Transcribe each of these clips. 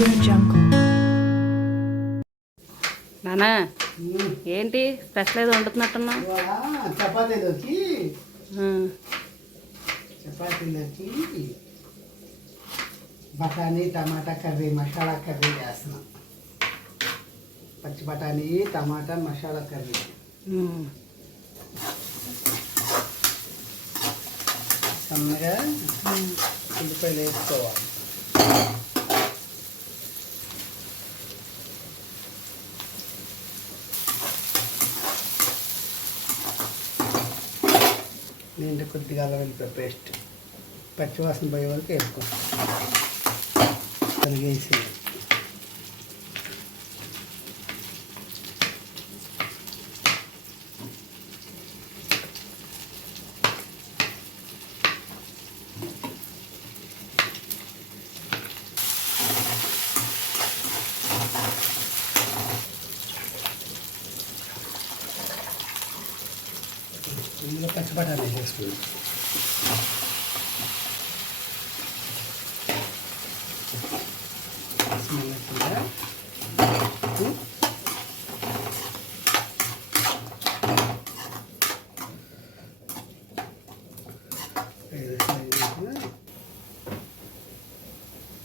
Audio Jungle. నానా ఏంటి special ఏదో వండుతున్నట్టున్నావు? చపాతీలోకి బఠానీ టమాటా కర్రీ మసాలా కర్రీ చేస్తున్నాం. పచ్చి బఠానీ టమాటా మసాలా కర్రీ. సన్నగా ఉల్లిపాయలు వేసుకోవాలి. నేను కొద్దిగా అల్లం వెల్లిపాయ పేస్ట్ పచ్చివాసన పోయే వరకు వేసుకోవాలి. కలిగేసి ఇందులో పచ్చి బఠానీ వేసుకున్నాం. స్మెల్ వచ్చిందా?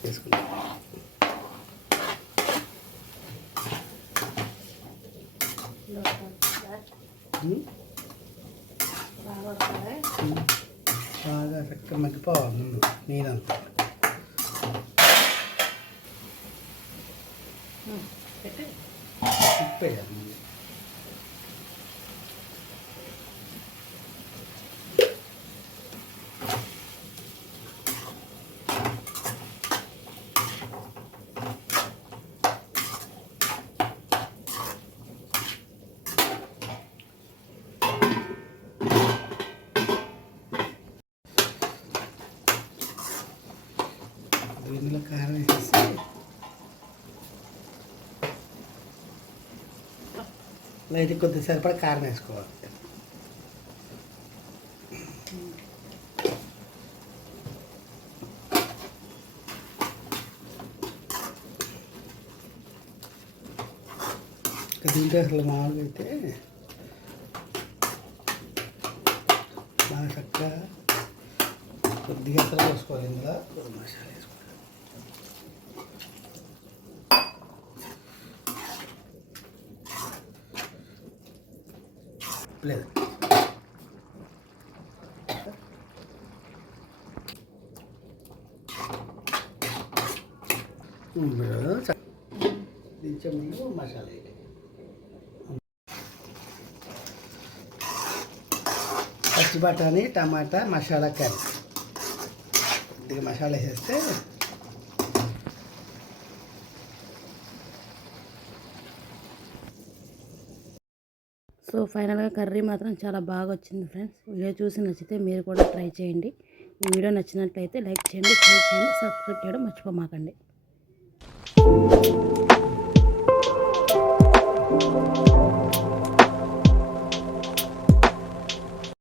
వేసుకున్నాం. బాగా చక్కగా మగ్గిపోవాలి ముందు నీరంతా. ఉప్పేయాలి ముందు. ఇందులో కారం వేసేసి లైట్ కొద్ది సరిపడా కారం వేసుకోవాలి. దీంట్లో అసలు మామూలుగా అయితే బాగా చక్కగా కొద్దిగా అసలు వేసుకోవాలి. ఇందులో మసాలా వేసుకోవాలి. లేదు దించే ముందు మసాలా వేయాలి. పచ్చి బఠానీ టమాటా మసాలా కర్రీ. కొద్దిగా మసాలా వేసేస్తే సో ఫైనల్గా కర్రీ మాత్రం చాలా బాగా వచ్చింది ఫ్రెండ్స్. వీడియో చూసి నచ్చితే మీరు కూడా ట్రై చేయండి. ఈ వీడియో నచ్చినట్లయితే లైక్ చేయండి, షేర్ చేయండి, సబ్స్క్రైబ్ చేయడం మర్చిపోమాకండి.